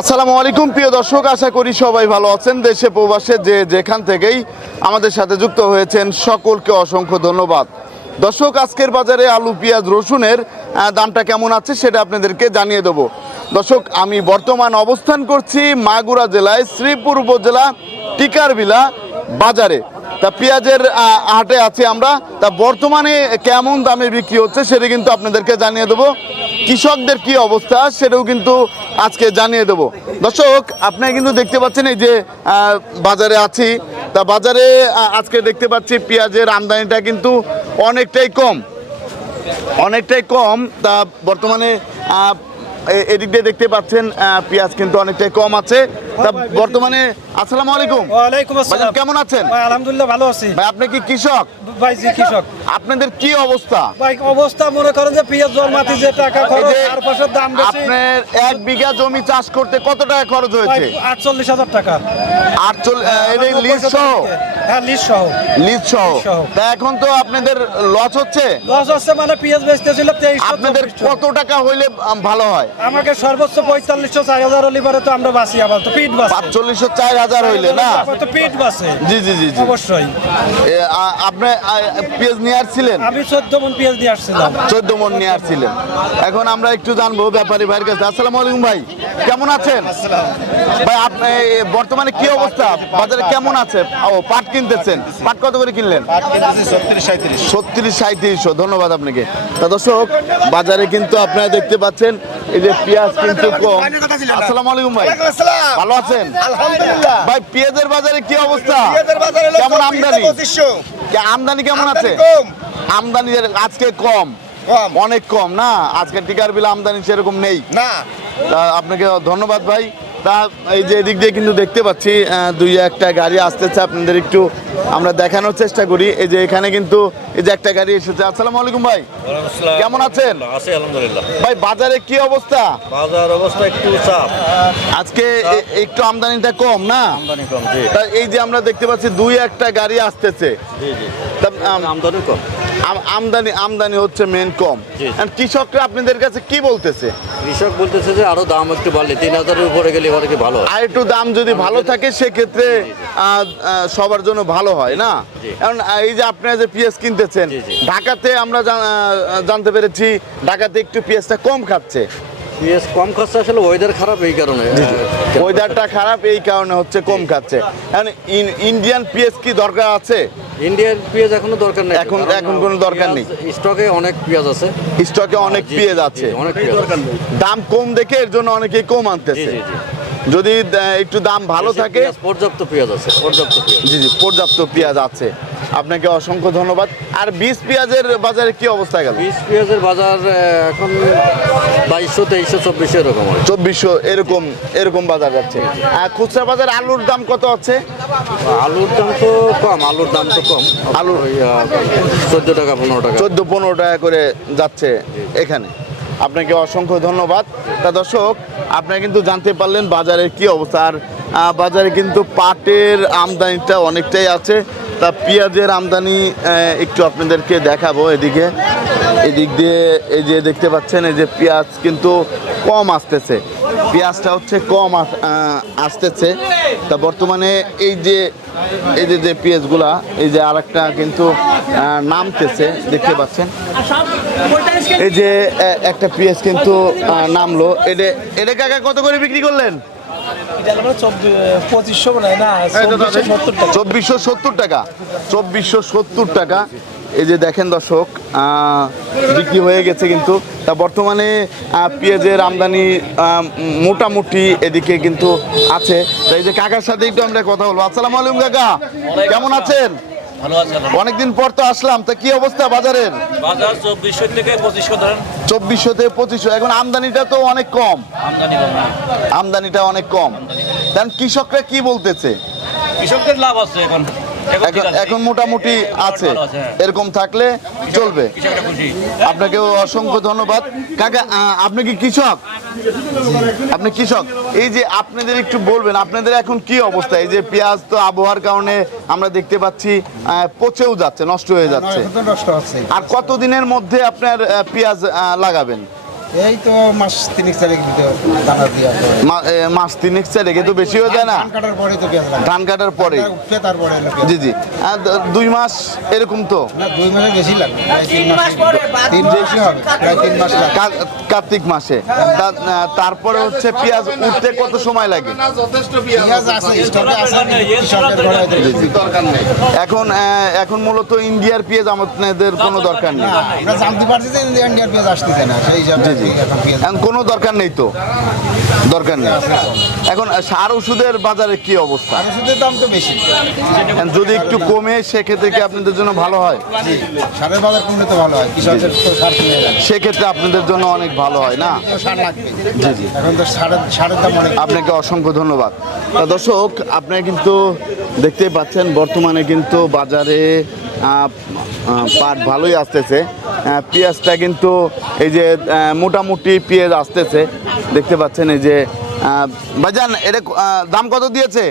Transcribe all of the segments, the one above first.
আসসালামু আলাইকুম, প্রিয় দর্শক, আশা করি সবাই ভালো আছেন। দেশে প্রবাসে যে যেখান থেকেই আমাদের সাথে যুক্ত হয়েছেন, সকলকে অসংখ্য ধন্যবাদ। দর্শক, আজকের বাজারে আলু, পেঁয়াজ, রসুনের দামটা কেমন আছে সেটা আপনাদেরকে জানিয়ে দেবো। দর্শক, আমি বর্তমান অবস্থান করছি মাগুরা জেলায়, শ্রীপুর উপজেলা টিকারবিলা বাজারে। তা পেঁয়াজের হাটে আছি আমরা। তা বর্তমানে কেমন দামে বিক্রি হচ্ছে সেটা কিন্তু আপনাদেরকে জানিয়ে দেবো। কৃষকদের কি অবস্থা সেটাও কিন্তু আজকে জানিয়ে দেব। দর্শক, আপনারা কিন্তু দেখতে পাচ্ছেন এই যে বাজারে আছি। তা বাজারে আজকে দেখতে পাচ্ছি পেঁয়াজের আমদানিটা কিন্তু অনেকটাই কম। অনেকটাই কম। তা বর্তমানে এদিক দিয়ে দেখতে পাচ্ছেন পেঁয়াজ কিন্তু অনেকটাই কম আছে। তা বর্তমানে আসসালামু আলাইকুম। ওয়ালাইকুম আসসালাম। কেমন আছেন? ভাই আলহামদুলিল্লাহ ভালো আছি। ভাই আপনি কি কৃষক? ভাই জি কৃষক। আপনাদের কি অবস্থা? ভাই অবস্থা মনে করেন যে পেঁয়াজ জল মাটি যে টাকা খরচ আর পাশের দাম বেশি। আপনার এক বিঘা জমি চাষ করতে কত টাকা খরচ হয়েছে? আটচল্লিশ হাজার টাকা। আটচল্লিশ এটা লিজ সহ? হ্যাঁ লিজ সহ। লিজ সহ? তা এখন তো আপনাদের লস হচ্ছে? লস হচ্ছে মানে পেঁয়াজ বেচতেছিল তেইশ আপনাদের কত টাকা হইলে ভালো হয়? আমাকে সর্বোচ্চ পঁয়তাল্লিশশো চার হাজার লিবারে তো আমরা বাঁচি আবার তো পিঠ বাঁচে। পাঁচচল্লিশশো চার হাজার হইলে না? তো পিঠ বাঁচে। জি জি জি জি। অবশ্যই। এ, আ- আপনি আ, পেঁয়াজ নিয়ে আসছিলেন? আমি চোদ্দ মন পেঁয়াজ দিয়ে আসছিলাম। চোদ্দ মন নিয়ে আসছিলেন। এখন আমরা একটু জানব ব্যাপারী ভাইয়ের কাছে। আসসালামু আলাইকুম ভাই কেমন আছেন? ভাই আপনি এ, বর্তমানে কি অবস্থা? বাজারে কেমন আছে? ও পাট কিনতেছেন। পাট কত করে কিনলেন? ছত্রিশ সাঁত্রিশশো ধন্যবাদ আপনাকে। তা দর্শক বাজারে কিন্তু আপনারা দেখতে পাচ্ছেন এই যে পেঁয়াজ কিন্তু কম। আসসালামু আলাইকুম ভাই। ভালো আছেন? আলহামদুলিল্লাহ। ভাই পেঁয়াজের বাজারে কি অবস্থা? কেমন আমদানি? আমদানি কেমন আছে? আমদানি আজকে কম। কম। অনেক কম না? আজকে টিকার বিল আমদানি সেরকম নেই। না। আপনাকে ধন্যবাদ ভাই। তা এই যে এদিক দিয়ে কিন্তু দেখতে পাচ্ছি দুই একটা গাড়ি আসতেছে আপনাদের একটু আমরা দেখানোর চেষ্টা করি। এই যে এখানে কিন্তু এই যে একটা গাড়ি এসেছে। আসসালামু আলাইকুম ভাই। কেমন আছেন? আছি আলহামদুলিল্লাহ। ভাই বাজারে কি অবস্থা? বাজার অবস্থা একটু চাপ। আজকে একটু আমদানিটা কম না? আমদানি কম জি। তা এই যে আমরা দেখতে পাচ্ছি দুই একটা গাড়ি আসতেছে। জি জি। আমদানি কম। আমদানি আমদানি হচ্ছে মেন কম। কৃষকরা আপনাদের কাছে কি বলতেছে? কৃষক বলতেছে যে আরও দাম একটু বাড়লে তিন হাজারের উপরে গেলে অনেকে কি ভালো আর একটু দাম যদি ভালো থাকে সেক্ষেত্রে সবার জন্য ভালো হয় না? কারণ এই যে আপনারা যে পেঁয়াজ কিনতেছেন। ঢাকাতে আমরা জানতে পেরেছি ঢাকাতে একটু পেঁয়াজটা কম খাচ্ছে। পেঁয়াজ কম খরচা আসলে ওয়েদার খারাপ এই কারণে। ওয়েদারটা খারাপ এই কারণে হচ্ছে কম খাচ্ছে। এখন ইন্ডিয়ান পেঁয়াজ কি দরকার আছে? ইন্ডিয়ান পেঁয়াজ এখনও দরকার নেই। এখন- এখন কোনো দরকার নেই। স্টকে অনেক পেঁয়াজ আছে। স্টকে অনেক পেঁয়াজ আছে। অনেক দরকার। দাম কম দেখে এর জন্য অনেকেই কম আনতেছে। যদি একটু দাম ভালো থাকে পর্যাপ্ত পেঁয়াজ আছে পর্যাপ্ত পেঁয়াজ। জি জি পর্যাপ্ত পেঁয়াজ আছে। আপনাকে অসংখ্য ধন্যবাদ। আর বীজ পেঁয়াজের বাজারে কি অবস্থা গেল? বীজ পেঁয়াজের বাজার এখন বাইশশো তেইশশো চব্বিশশো এরকম হয়। চব্বিশশো এরকম এরকম বাজার যাচ্ছে। আর খুচরা বাজার আলুর দাম কত আছে? আলুর দাম তো কম আলুর দাম তো কম। আলুর- চোদ্দ টাকা পনেরো টাকা। চোদ্দ পনেরো টাকা করে যাচ্ছে এখানে। আপনাকে অসংখ্য ধন্যবাদ। তা দর্শক, আপনারা কিন্তু জানতে পারলেন বাজারের কি অবস্থা। আর বাজারে কিন্তু পাটের আমদানিটা অনেকটাই আছে। তা পেঁয়াজের আমদানি একটু আপনাদেরকে দেখাবো এদিকে। এদিক দিয়ে এই যে দেখতে পাচ্ছেন, এই যে পেঁয়াজ কিন্তু কম আসতেছে। পেঁয়াজটা হচ্ছে কম আস- আসতেছে। তা বর্তমানে এই যে এই যে যে পেঁয়াজগুলা এই যে আরেকটা কিন্তু নামতেছে দেখতে পাচ্ছেন। এই যে একটা পেঁয়াজ কিন্তু নামলো। এটা এটা কাকা কত করে বিক্রি করলেন? মনে চব্বিশশো সত্তর টাকা। চব্বিশশো সত্তর টাকা। এই যে দেখেন দর্শক বিক্রি হয়ে গেছে কিন্তু। তা বর্তমানে পেঁয়াজের আমদানি মোটামুটি এদিকে কিন্তু আছে। তা এই যে কাকার সাথে একটু আমরা কথা বলব। আসসালামু আলাইকুম কাকা। কেমন আছেন? অনেকদিন পর তো আসলাম। তা কি অবস্থা বাজারের? বাজার চব্বিশশো থেকে পঁচিশশো ধরেন। চব্বিশশো থেকে পঁচিশশো। এখন আমদানিটা তো অনেক কম। আমদানিটা অনেক কম। কারণ কৃষকরা কি বলতেছে? কৃষকদের লাভ আছে এখন। এখন এখন মোটামুটি আছে। হ্যাঁ। এরকম থাকলে চলবে। আপনাকেও অসংখ্য ধন্যবাদ। কাকা আপনি কি কৃষক? আপনি কৃষক? এই যে আপনাদের একটু বলবেন আপনাদের এখন কি অবস্থা? এই যে পেঁয়াজ তো আবহাওয়ার কারণে আমরা দেখতে পাচ্ছি পচেও যাচ্ছে নষ্ট হয়ে যাচ্ছে। আর কতদিনের মধ্যে আপনার পেঁয়াজ লাগাবেন? এই তো মাস তিন চারেক দানা দিয়ে মাস তিনেক চারে কিন্তু বেশি হয়ে যায় না? ধান কাটার পরে তো ধান কাটার পরে? ধান তারপরে জি জি। আর দুই মাস এরকম তো? না দুই মাসে বেশি লাগবে তিন মাস তিন বেশি হবে প্রায় তিন মাস কার্তিক মাসে। তা- তারপরে হচ্ছে পেঁয়াজ উঠতে কত সময় লাগে? পেঁয়াজ আছে স্টকে আছে কৃষকের ঘরে এখন এখন মূলত ইন্ডিয়ার পেঁয়াজ আমাদের কোনো দরকার নেই। আমরা জানতে পারছি যে পেঁয়াজ আসতেছে না সেই হিসাবে। এখন এখন কোনো দরকার নেই তো? দরকার নেই। এখন সার ওষুধের বাজারে কি অবস্থা? ওষুধের দাম তো বেশি। এখন যদি একটু কমে সেক্ষেত্রে কি আপনাদের জন্য ভালো হয়? সারের বাজার কমলে তো ভালো হয় কৃষকের তো সার যাবে। সেক্ষেত্রে আপনাদের জন্য অনেক ভালো হয় না? সার লাগবে। জি জি। এখন তো সারের সারের দাম অনেক। আপনাকে অসংখ্য ধন্যবাদ। তা দর্শক আপনারা কিন্তু দেখতেই পাচ্ছেন বর্তমানে কিন্তু বাজারে পাট ভালোই আসতেছে। পেঁয়াজটা কিন্তু এই যে মোটামুটি পেঁয়াজ আসতেছে। দেখতে পাচ্ছেন এই যে ভাইজান এটা দাম কত দিয়েছে?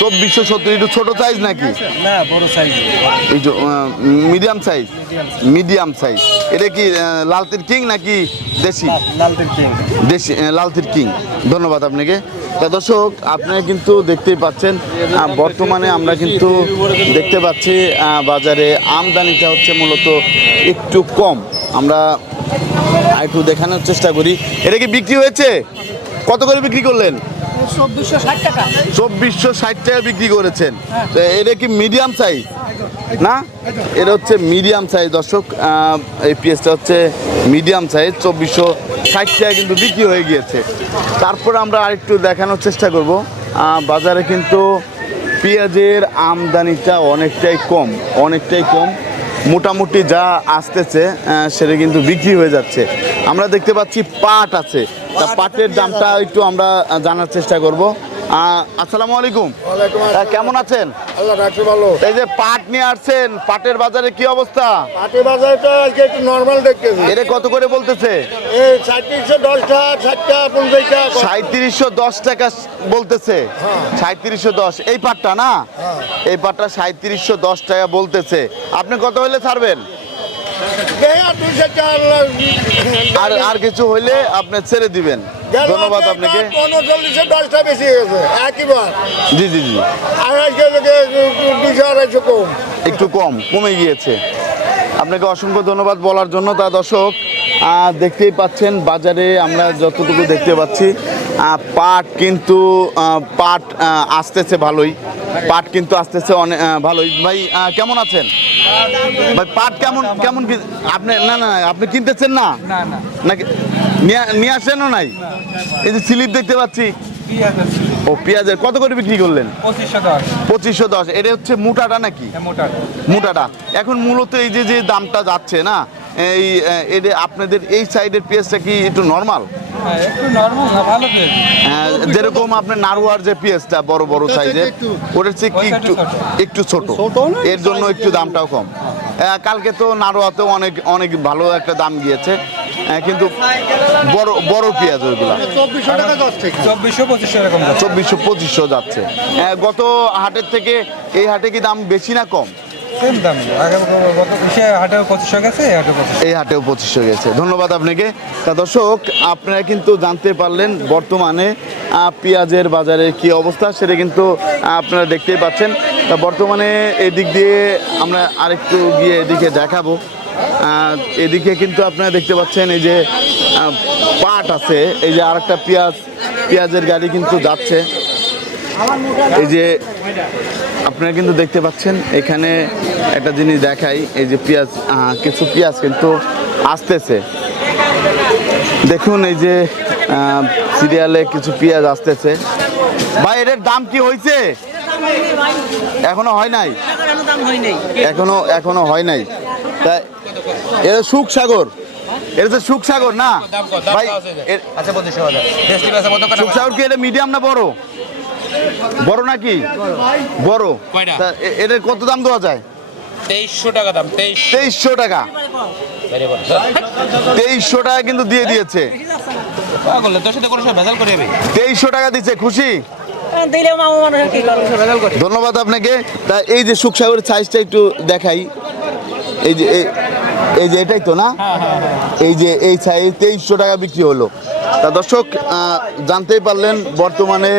চব্বিশশো সত্তর একটু ছোটো সাইজ নাকি? মিডিয়াম সাইজ মিডিয়াম সাইজ এটা কি লালতির কিং নাকি দেশি? লালটেন কিং দেশি লালতির কিং ধন্যবাদ আপনাকে। তা দর্শক আপনারা কিন্তু দেখতেই পাচ্ছেন বর্তমানে আমরা কিন্তু দেখতে পাচ্ছি বাজারে আমদানিটা হচ্ছে মূলত একটু কম। আমরা একটু দেখানোর চেষ্টা করি। এটা কি বিক্রি হয়েছে? কত করে বিক্রি করলেন? চব্বিশশো ষাট টাকা। চব্বিশশো ষাট টাকা বিক্রি করেছেন। তো এটা কি মিডিয়াম সাইজ না? এটা হচ্ছে মিডিয়াম সাইজ দর্শক। এই পিএসটা হচ্ছে মিডিয়াম সাইজ চব্বিশশো ষাট টাকা কিন্তু বিক্রি হয়ে গিয়েছে। তারপর আমরা আরেকটু দেখানোর চেষ্টা করব। বাজারে কিন্তু পেঁয়াজের আমদানিটা অনেকটাই কম অনেকটাই কম। মোটামুটি যা আসতেছে সেটা কিন্তু বিক্রি হয়ে যাচ্ছে। আমরা দেখতে পাচ্ছি পাট আছে। তা পাটের দামটা একটু আমরা জানার চেষ্টা করব। আসসালামু আলাইকুম। কেমন আছেন? ভালো। এই যে পাট নিয়ে আসছেন পাটের বাজারে কি অবস্থা? পাটি বাজারটা আজকে একটু নর্মাল দেখতেছি। এটা কত করে বলতেছে? সাঁত্রিশশো দশটা ষাটটা পঞ্চাশটা সাঁত্রিশশো দশ টাকা বলতেছে। সাঁত্রিশশো দশ। এই পাটটা না? এই পাটটা সাঁত্রিশশো দশ টাকা বলতেছে। আপনি কত হলে ছাড়বেন? আর আর কিছু হইলে আপনি ছেড়ে দিবেন। ধন্যবাদ আপনাকে উনচল্লিশে দশটা বেশি হয়ে গেছে একইবার। জি জি জি। আড়াইশো থেকে দুশো আড়াইশো কম। একটু কম কমে গিয়েছে। আপনাকে অসংখ্য ধন্যবাদ বলার জন্য। তা দর্শক দেখতেই পাচ্ছেন বাজারে আমরা যতটুকু দেখতে পাচ্ছি পাট কিন্তু পাট আসতেছে ভালোই। পাট কিন্তু আসতেছে অনেক ভালোই। ভাই কেমন আছেন? ভাই পাট কেমন কেমন আপনি না না আপনি কিনতেছেন না? নাকি নিয়ে- আসেনও নাই? এই যে স্লিপ দেখতে পাচ্ছি। ও পেঁয়াজের। কত করে বিক্রি করলেন? পঁচিশশো দশ। এটা হচ্ছে মোটাটা নাকি? মোটা মোটাটা। এখন মূলত এই যে যে দামটা যাচ্ছে না এই এটা আপনাদের এই সাইডের পেঁয়াজটা কি একটু নর্মাল একটু নর্মাল পেঁয়াজ। যেরকম আপনার নারুয়ার যে পেঁয়াজটা বড় বড় সাইজের ওটার চেয়ে কি একটু একটু ছোট? এর জন্য একটু দামটাও কম। কালকে তো নারোয়াতেও অনেক অনেক ভালো একটা দাম গিয়েছে। কিন্তু বড় বড় পেঁয়াজ ওইগুলো। চব্বিশশো টাকা যাচ্ছে চব্বিশশো পঁচিশশো চব্বিশশো পঁচিশশো যাচ্ছে। গত হাটের থেকে এই হাটে কি দাম বেশি না কম? এই হাটে পঁচিশশো। এই হাটেও গেছে। ধন্যবাদ আপনাকে। তা দর্শক, আপনারা কিন্তু জানতে পারলেন বর্তমানে পেঁয়াজের বাজারে কি অবস্থা, সেটা কিন্তু আপনারা দেখতেই পাচ্ছেন। তা বর্তমানে এদিক দিয়ে আমরা আরেকটু গিয়ে এদিকে দেখাবো। এদিকে কিন্তু আপনারা দেখতে পাচ্ছেন এই যে পাট আছে। এই যে আরেকটা পেঁয়াজ, পেঁয়াজের গাড়ি কিন্তু যাচ্ছে। এই যে আপনারা কিন্তু দেখতে পাচ্ছেন এখানে একটা জিনিস দেখাই এই যে পেঁয়াজ কিছু পেঁয়াজ কিন্তু আসতেছে। দেখুন এই যে সিরিয়ালে কিছু পেঁয়াজ আসতেছে। ভাই এটার দাম কি হয়েছে এখনও হয় নাই? এখনও এখনও হয় নাই। তা এটা সুখ সাগর। এটা তো সুখ সাগর না? ভাই আচ্ছা সুখ সাগর কি এটা মিডিয়াম না বড়? বড় নাকি? বড়। কয়টা? তা এ- এটার কত দাম দেওয়া যায়? তেইশশো টাকা দাম তেইশ তেইশশো টাকা। তেইশশো টাকা কিন্তু দিয়ে দিয়েছে। তেইশশো টাকা দিচ্ছে খুশি? ধন্যবাদ আপনাকে। তা এই যে সুখসাগরের সাইজটা একটু দেখাই। এই যে এই- এই যে এটাই তো না? এই যে এই সাইজ তেইশশো টাকা বিক্রি হলো। তা দর্শক জানতেই পারলেন বর্তমানে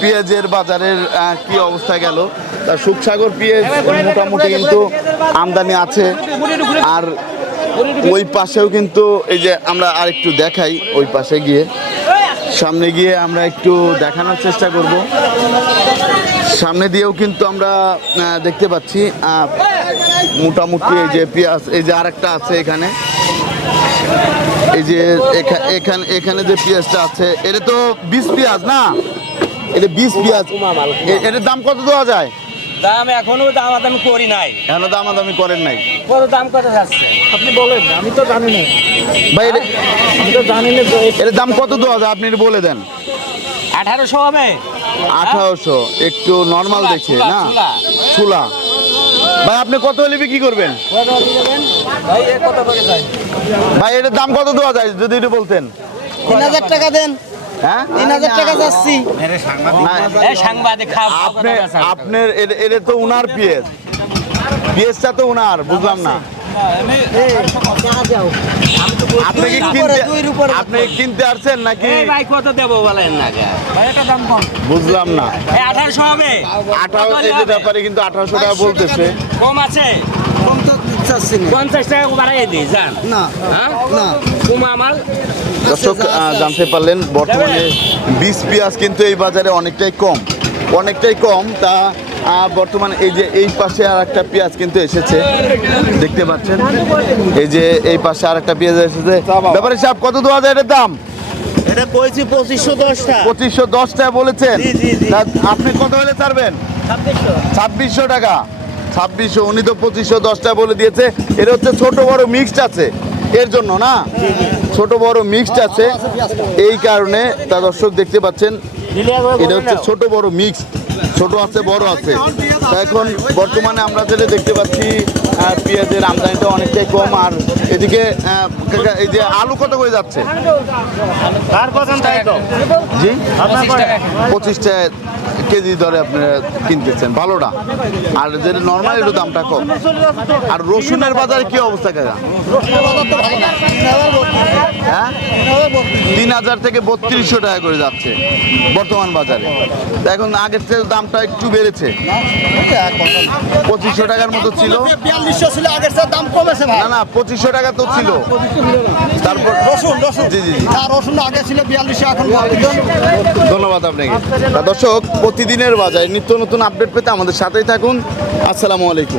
পেঁয়াজের বাজারের কি অবস্থা গেল? তা সুখসাগর পেঁয়াজ মোটামুটি কিন্তু আমদানি আছে। আর ওই পাশেও কিন্তু এই যে আমরা আরেকটু দেখাই, ওই পাশে গিয়ে। সামনে গিয়ে আমরা একটু দেখানোর চেষ্টা করব। সামনে দিয়েও কিন্তু আমরা দেখতে পাচ্ছি মোটামুটি এই যে পেঁয়াজ, এই যে আরেকটা আছে এখানে। এই যে এখা- এখানে এখানে যে পেঁয়াজটা আছে এটা তো বিষ পেঁয়াজ না? এটা বিষ পেঁয়াজ। এটার দাম কত দেওয়া যায়? দাম এখনও দাম আমি করি নাই। এখনও দামাদামি করেন নাই। কত দাম কত যাচ্ছে? আপনি বলেন আমি তো জানি না ভাই আমি তো জানি না এটার দাম কত দেওয়া যায়? আপনি বলে দেন। আঠারোশো হবে। আঠারোশো। একটু নর্মাল দেখে না? ভাই আপনি কত হলে বিক্রি করবেন? কত করে যায়? ভাই এটার দাম কত দেওয়া যায় যদি একটু বলতেন? তিন হাজার টাকা দেন। হ্যাঁ? আপনার এটা- তো উনার পিএস। পিএসটা তো উনার বুঝলাম না। আপনি কি কিনতে আপনি কিনতে আসছেন নাকি? ভাই কত দেবো বলেন না ভাই একটা দাম কম। বুঝলাম না। হবে। আঠারো কত হলে এই যে হবে? ব্যাপারে কিন্তু আঠারোশো টাকা বলতেছে। কম আছে। পঞ্চাশ টাকা বাড়াই দিই যান না হ্যাঁ? না। কুমা আমার দর্শক জানতে পারলেন বর্তমানে বীজ পেঁয়াজ কিন্তু এই বাজারে অনেকটাই কম। অনেকটাই কম তা বর্তমানে এই যে এই পাশে আর একটা পেঁয়াজ কিন্তু এসেছে। দেখতে পাচ্ছেন? এই যে এই পাশে আর একটা পেঁয়াজ এসেছে। ব্যাপারে সাহেব কত দেওয়া যায় এটার দাম? এটা কইছি পঁচিশশো দশটা পঁচিশশো দশ টাকা বলেছেন। আপনি কত হলে ছাড়বেন? ছাব্বিশশো টাকা। ছাব্বিশশো উনি তো পঁচিশশো দশটা বলে দিয়েছে। এটা হচ্ছে ছোট বড় মিক্সড আছে। এর জন্য না? ছোট বড় মিক্সড আছে। এই কারণে তা দর্শক দেখতে পাচ্ছেন এটা হচ্ছে ছোট বড় মিক্সড ছোট আছে বড় আছে। এখন বর্তমানে আমরা যেটা দেখতে পাচ্ছি পেঁয়াজের আমদানিটা অনেকটাই কম। আর এদিকে এই যে আলু কত হয়ে যাচ্ছে? জি? পঁচিশ টাকা। কেজি দরে আপনারা কিনতেছেন ভালোটা। আর যেটা নর্মাল একটু দামটা কম। আর রসুনের বাজারে কি অবস্থা কাকা? হ্যাঁ? তিন হাজার থেকে বত্রিশশো টাকা করে যাচ্ছে বর্তমান বাজারে। এখন আগের থেকে দামটা একটু বেড়েছে। পঁচিশশো টাকার মতো ছিল। দাম কমেছে না না পঁচিশশো টাকা তো ছিল। তারপর রসুন রসুন। জি জি রসুন আগে ছিল বিয়াল্লিশশো এখন ধন্যবাদ আপনাকে। দর্শক প্রতিদিনের বাজার। নিত্য নতুন আপডেট পেতে আমাদের সাথেই থাকুন। আসসালামু আলাইকুম।